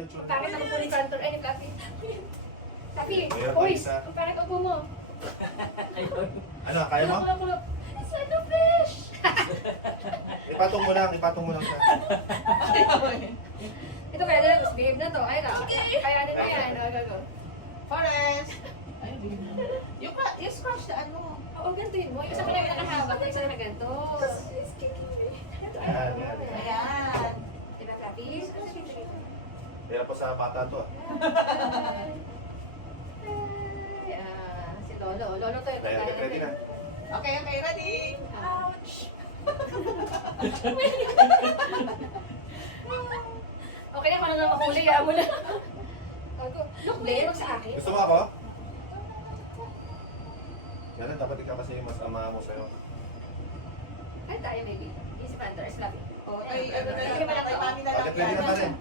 Pangit ako po ni Cantor. Ay, Fluffy. Fluffy, uy, ang pangit ako mo. Ano, kaya mo? Kulog. It's like a fish! Ipatong mo lang siya. Ito kaya na, mas behave na to. Ay na, kayanin mo yan. Go. Forest! You scratch the ano. Oo, gantuin mo. Yung isa pa namin nakahawak, yung isa na ganito. She's kicking me. Ayan. Ayan. Diba, Fluffy? Hirap pa sa bata to. Si Lolo. Lolo to. Ready na. Okay, ready? Ouch! Okay na, kung ano na makuli, kaya mo na. Look, huwag sa akin. Gusto mo ako? Yan, dapat ikaw kasi mas ama mo sa'yo. Ano tayo, baby? Easy Panther, Fluffy. Oh, ay, ano na lang, kay mami na lang. Bakit ready na pa rin?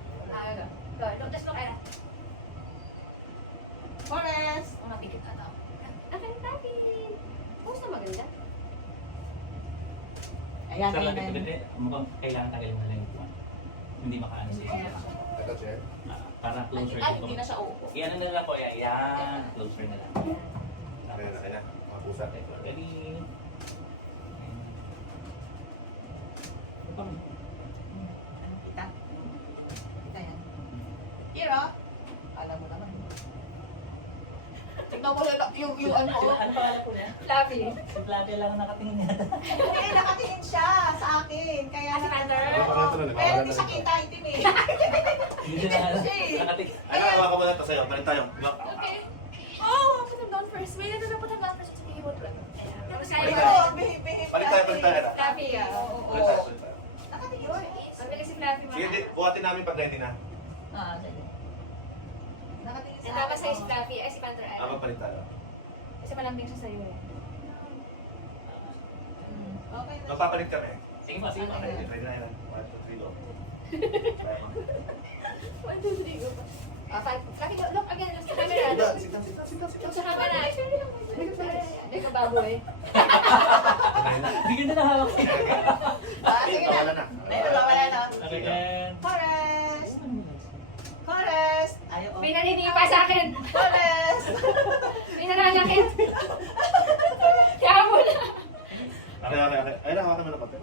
Go, just look at it. Forest! Ang mapikit na tao. Okay, Fluffy. Post na maganda. Ayan, Sa ayan. kapit mukhang kailangan tagalin mo lang yung buwan. Hindi makaano siya. Ito, Che. Para closer Ay, dito. hindi na siya uupo. Yan na lang po. Yan. Closer na lang. Ayan. Mga pusa. Ready? Kita? Kita yan. Kira? Alam mo naman. Tignan mo yung ano ko. Ano pangalan po niya? Fluffy. Si Flavia lang ang nakatingin yata. Hindi, nakatingin siya sa akin. Kaya Si Panther. pero hindi siya kita, itim eh. Hindi siya nakatingin. Ano, hawakan mo na ito sa'yo. Balik tayo. Okay. Oh, put them down first. Wait, ito na put them down first. Sige, what lang. Tapos Balik tayo. tayo. Behave Balik tayo. Fluffy, Balik tayo. Nakatingin siya. Mabilis si Fluffy. Sige, buhatin namin pag ready na. Ah, sige. Nakatingin Ang tama sa'yo si Fluffy, ay si Panther. Magpalit tayo. Kasi malambing siya sa'yo eh. Okay na. Magpapalit kami. Sige pa, sige pa. Okay, ready na yan. 1, 2, 3, go. 1, 2, 3, go. Fluffy, look again. Look sa camera. Look sa camera. Ay, kababoy. Hindi ganda na hawak. Sige na. Wala na. Ayun, wala na. Okay, then. Forest! Forest! Ayaw. May naniningi pa sa akin. Forest! May nananakit. Kaya mo na. Okay. Ayun, hawakan mo na papel.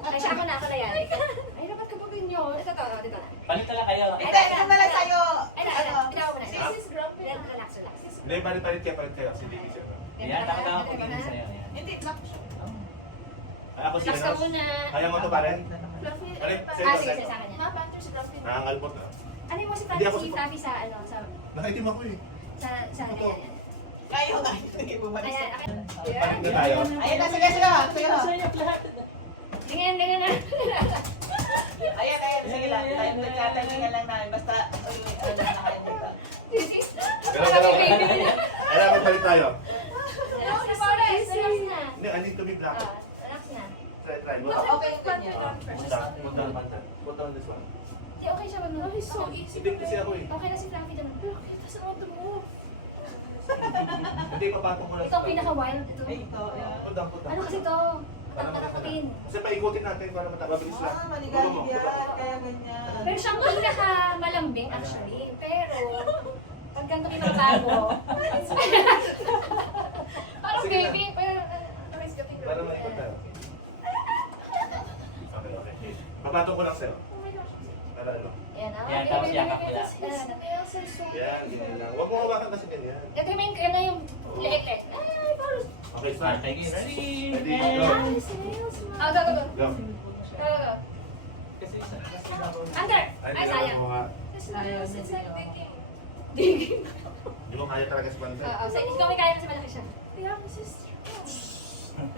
Ay, siya ako na yan. Ay, dapat kabugin nyo. Ito, dito na. Palit na lang kayo. Hindi, ito na lang sa'yo. Ay, tinawa mo na. This is grumpy. Relax. Hindi, palit kayo. Si Digi siya. Yan, nakatawa ko din sa'yo. Yan. Hindi, black siya. Ay, ako si Relax ka Enos. muna. Kaya mo ito pare? Fluffy. Pare, Sige, sa kanya. Nangangalpot na. Ano mo si Hindi ako Fluffy sa ano, Nakaitim ako eh. sa ayan. Kayo nga. Sige, bumalik Ayan, siya. Palit na tayo. Ayan na, sige. Ganyan na. Ayan, sige lang. Nagtatalingan lang namin. Basta, ano na kayo dito. Kaya magpalit tayo. Relax na. Hindi, I need to be black. Relax na. Try. Okay, yung ganyan. Put down this one. Hindi, okay siya wag mo. Hindi kasi ako eh. Okay na si Fluffy doon. Hindi, papatong mo lang. Ito ang pinaka-wild. Ito. Ay, ito. Put down. Ano kasi ito? Tatapatin. Kasi paikutin natin para mabilis lang. Maligalig yan. Kaya ganyan. Pero siyang pinaka-malambing actually. Pero, pag ganito kinakago, parang Sige na. baby, pero Para maikot tayo. Okay. Papatong ko lang sa'yo. Para ano. Yan, Yan, tapos yakap nila. Yan, ganyan lang. Huwag mo hawakan kasi ganyan. Ito yung yan na yung liit-liit. Ay, parang... Okay, start. Okay, ready? Ready, go. Go. Go. Go. Kasi Under! Ay, sayang. Digging. Hindi mo kaya talaga si Panda. Oo, sa inis ko may kaya kasi malaki siya.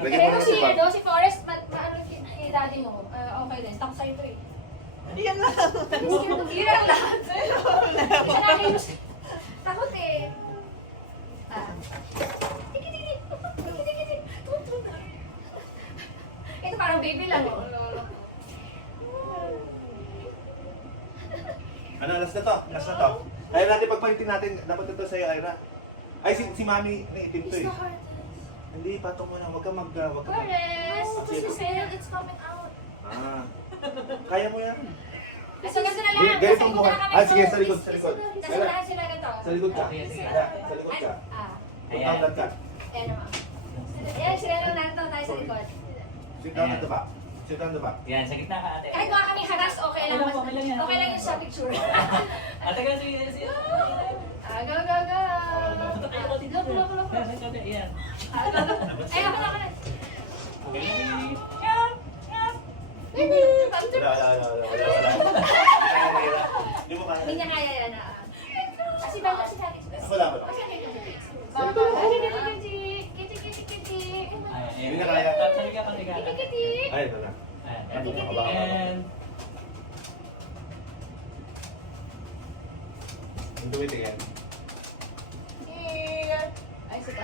Lagyan mo Pero lang si, si Panda. ano, si Forrest, maano kay daddy mo, okay din. Takot sa'yo ito eh. Yan lang. Hira ang lahat. Isa na kayo. Takot eh. Tiki. Ito parang baby lang oh. Ano, last na to. Ayaw natin pagpalitin natin. Dapat ito sa'yo, Ira. Ay, si Mami, na itim to eh. Hindi, patong mo na. Huwag ka Forrest! It's coming out. Kaya mo yan. So, ganito na lang. Ganito Nasa ang likod mukha. na kami. Ah, sige, sa likod, sa likod. Nasa lahat sila ganito. Sa likod ka. Sige, sige. Sa likod ka. Ah, Tutangkad ka. ayan naman. Ayan, sila lang nato tayo sa likod. Sit down at the back. Sit down at the back. Yan, sa gitna ka ate. Kahit mga kami haras, okay lang. Okay lang yan. Okay lang yung sa picture. Ate ka, sige, sige. Ah, go, go, go. Look, look, look. Yan. Ah, go, go. Ay, ako na, ako na. Baby, Wala. Hindi mo kaya. Hindi niya kaya yan, ah. Kasi bago si Daddy. Ako lang. Hindi na kaya. Sabi ka pang ligada. Ay, ito na. And Do it again. Ay, sige.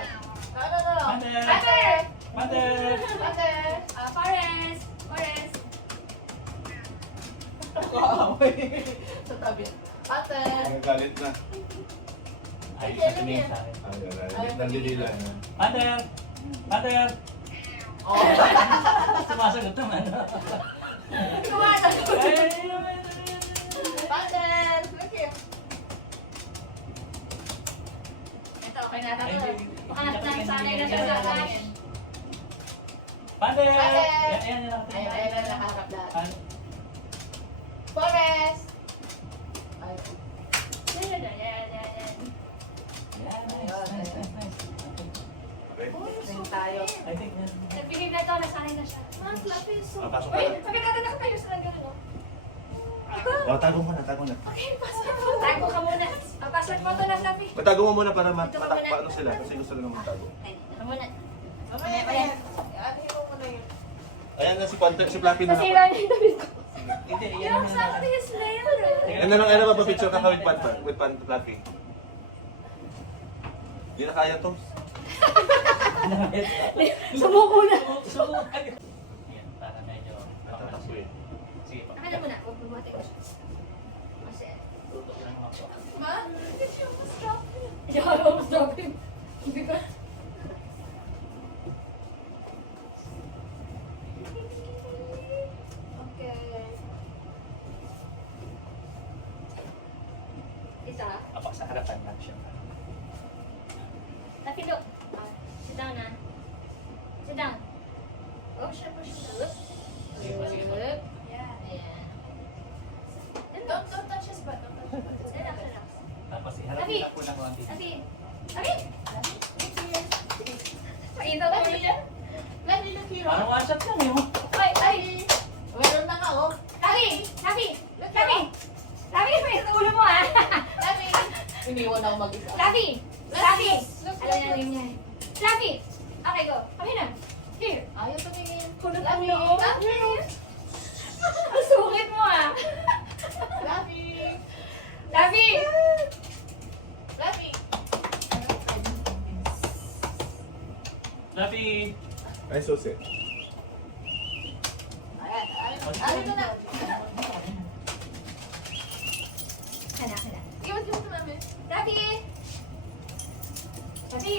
Mother! Mother! Mother! Mother! Forest! Forest! Sa tabi. Ate. Ang galit na. Ay, sa tumingin sa akin. Ay, nandidila na. Mother! Mother! Oh. Sumasagot naman. Kumasagot! Mother. Okay. Ito, okay na tayo. Baka nasanay na siya sa akin. Mother! Mother! Yan, yan, yan. Ayan na nakaharap lahat. Ano? Forest. Ay. Yan, yan, yan, yan, yan. Yan, nice, nice, nice, nice. Okay? Sing tayo. I think yan. Nagbigay na ito, nasanay na siya. Mas lapi so. Pasok Uy, ka. pagkatatak kayo sa ganun, no? Tago mo na, tago na. Okay, pasok mo. Tago ka muna. Password mo ito na, Fluffy. Patago mo muna para matakpa ano sila kasi gusto nila magtago. Ay, ito muna. Mamaya pa yan. Ate mo muna yun. Ayan na si Panther, si Fluffy na. Nasira niya yung damit ko. Hindi, yan Yung yung sa akin yung slayer. Ano lang, ano ba picture ka with Panther? With Panther Fluffy. Hindi na kaya to. Sumuko na. Yan, para medyo makalaswin. Sige pa. Akin na muna. Huwag bumati ko siya. Kasi, Tutok lang ako. ma, did you almost drop him? Yeah, I almost dropped him. Because... Okay. Isa. Ako sa harapan lang siya. Tapi look. Sit down na. Sit down. Oh, siya po siya. Sige po, sige po. Yeah. Ayan. Don't touch his butt. Don't touch his butt. Relax, relax. Tapos iharapin na po na konti. Abi! Abi! Pakita ko niya. Lagi look here. Parang one shot lang yun. Ay! Ay! Meron na nga oh. Abi! Abi! Abi! Abi! May sa ulo mo ah! Lagi. Iniwan ako mag-isa. Abi! Abi! Alam niya rin niya. Abi! Okay, go. Kami na. Here. Ayaw tumingin. Kulot ang loob. Ang sungit mo ah! Lagi. Abi! Lagi. Fluffy! Ay, susi. Ayan. Ayun na. Kana, kana. Iwan ko ito namin. Abi! Abi!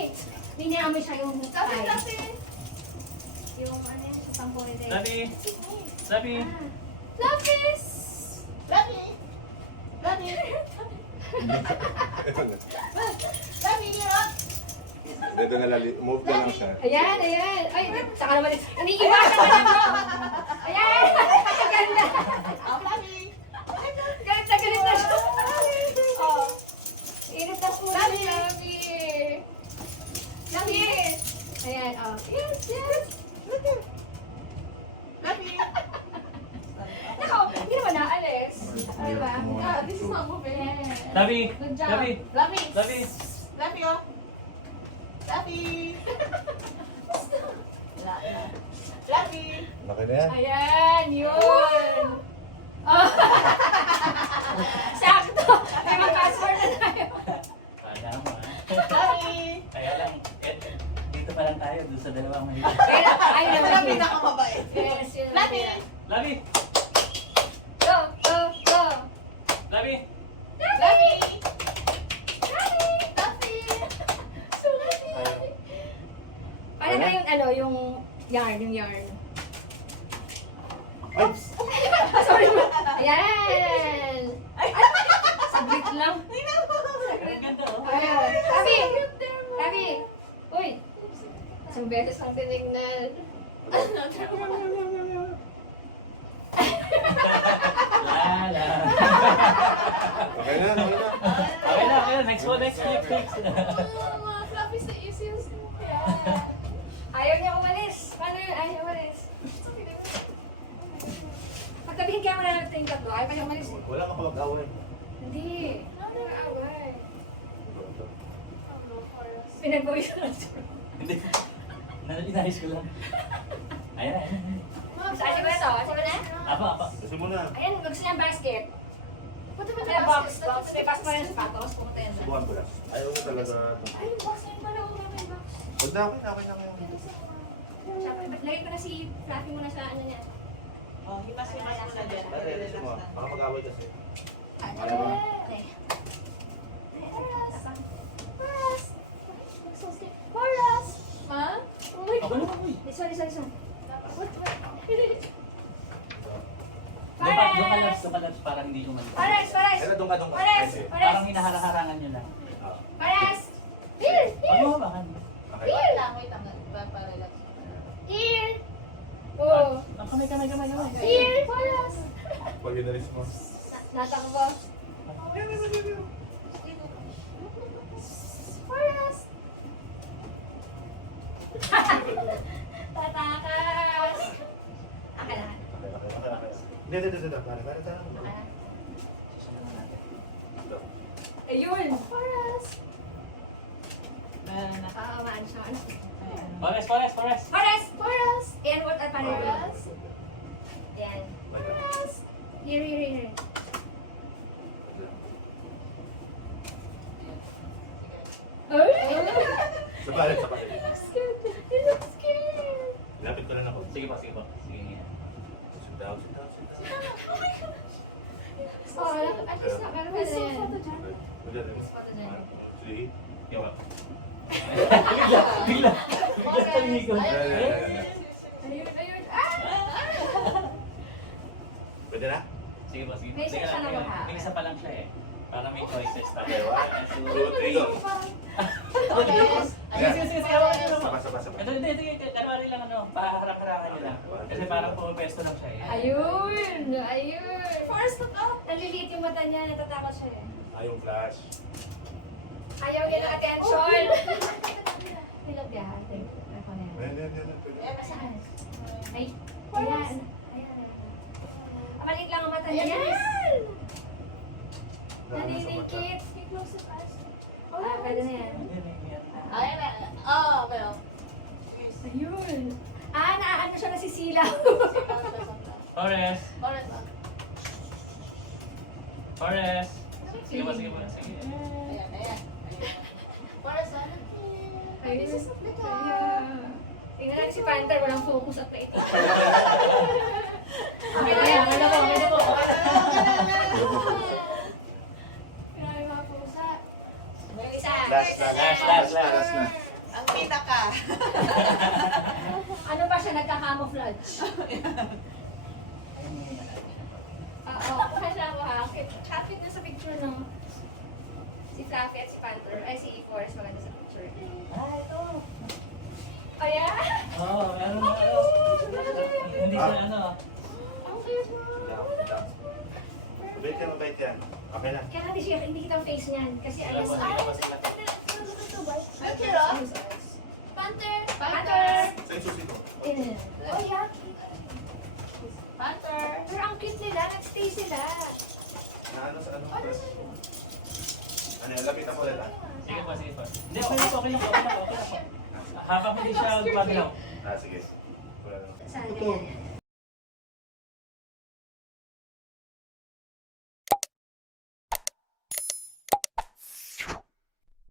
Ninaamoy siya yung Lagi, ay. lagi. Yung ano yun, sa pangkulite. Fluffy! Fluffy! Lapis! Lagi. Lagi. Ito na. Lagi, here. Dito na move na lang siya. Ayan, ayan. Ay, saka naman. Iniiwasan ka na bro. Ayan. Ganda. Lagi. Galit na galit na siya. Oh. Init na po. Lagi. Lagi. Lagi. Ayan, oh. Yes, yes. Lagi. Nako, hindi naman naalis. Ay ba? Ah, this is not moving. Ayan. Fluffy! Good job. Fluffy! Lagi. Fluffy! Lagi oh. Lagi. Wala na. Lagi. Laki na yan. Ayan, yun. Oh. Sakto. May mag-password na tayo. Kaya mo ah. Lagi. Kaya lang, dito pa lang tayo, doon sa dalawang mahirap. Kaya, ay, Ito naman lang yun. pinakamabait. Yes, yun. Lagi. Fluffy! Go, go, go. Fluffy! Lagi. Lagi. Paano na yung ano, yung yarn. Ay! Sorry. Ayan. beses lang tinignan. Lala. Okay na, okay na. Okay na, okay na. Next one, next. Mga fluffy sa issues. Ayaw niya umalis. Paano yun? Ayaw niya umalis. Pagtabihin kaya mo na natin yung tatlo. Ayaw pa niya umalis. Wala kang kapag-away. Hindi. Ano ang away? Pinag-uwisan. Hindi. Inayos ko lang. Ayan, ayan. Saan siya ba ito? Siya ba na? Apa. Kasi mo na. Ayan, gusto niya ang basket. Punta ba Ayan, na box. basket? Box. May pass pa rin sa sapatos. Pumunta yan. Subuhan ko lang. Ayaw ko talaga. Ay, yung box na yun pala. Wala may box. Huwag na, okay na ngayon. Siyempre, lagay ko na si Fluffy muna sa ano niya. Oh, himas-himas mo na dyan. Dati, alis mo. Baka mag-away kasi. Okay. Horas! Ma? Oh my Ako God. naman, uy. This one, this one, this one. Doon ka lang para hindi lumalit. Pares, pares! Pero doon ka, doon ka. Pares! Kasi. Pares! Parang hinahara-harangan nyo lang. Ah, Pares! Here! Ano ba? okay. Here lang. Wait lang. Pa-relax. Here! Oh! Kamay. Here! Horas! Pag inalis mo. Natakbo. Horas! Tatakas! Akin na. Okay. Hindi. Para. Ayun! Horas! Meron na. Maan siya. Forest. Pares! Horas! Ayan, what are pares? Horas! Ayan. Horas! Here. Sa palit. Scared. You look scared. Lapit ko na ako. Sige po. Sige. Sit down. Oh, at least na, meron May na sofa yan. to dyan. Spot na dyan. 1, 2, 3. Yawa. Horas! Bigla. Ayun. Ayun. Ah! Pwede na? Sige po. May isa siya na wala. May isa pa lang siya eh. Para may choices tayo. Okay, 1, 2, 3, go. Horas! Sige. Sabay. Ito. Kanwari lang paharap-harapan nyo lang. Kasi parang pumapesto lang siya eh. Ayun! Horas, look up! Naliliit yung mata niya, natatakot siya eh. Ayong flash. Ayaw niya ng attention! Nilagyan. Ako na yan. Pwede. Saan? Ay, ayan. Maliit lang ang mata niya. Yan! Naninikit. Be close to us. Pwede na yan. Ayan na. Oh, well. Ayun. Naano siya nasisilaw. Forest. Horas. Sige po. Sige. Ayan. Horas, ano? Ayun. This is the car. Ayun. Tingnan natin si Panther, walang focus at plate. Okay na yan, wala po. Grabe mga pusa. Yung isa. Last na. Ang pinaka. Ano pa siya, nagka-camouflage? Oo, kasi ako ha. Kapit na sa picture no. Si Fluffy at si Panther, ay si Forrest maganda sa picture. Ito. Ayan. Oo, meron na. Hindi siya ano. Ang cute mo. Mabait yan. Okay na. Kaya hindi kitang face niyan. Kasi Wala ayos. po, hindi pa sila. Panther! Panther! Sa susi ko. Oh, yeah. Panther! Pero ang cute nila, nag-stay sila. Ano sa ano? Ano yan? Lapitan ko ulit ah. Sige po. Hindi, okay lang po. Habang hindi siya gumagalaw. Sige. Wala na. Saan? Ito.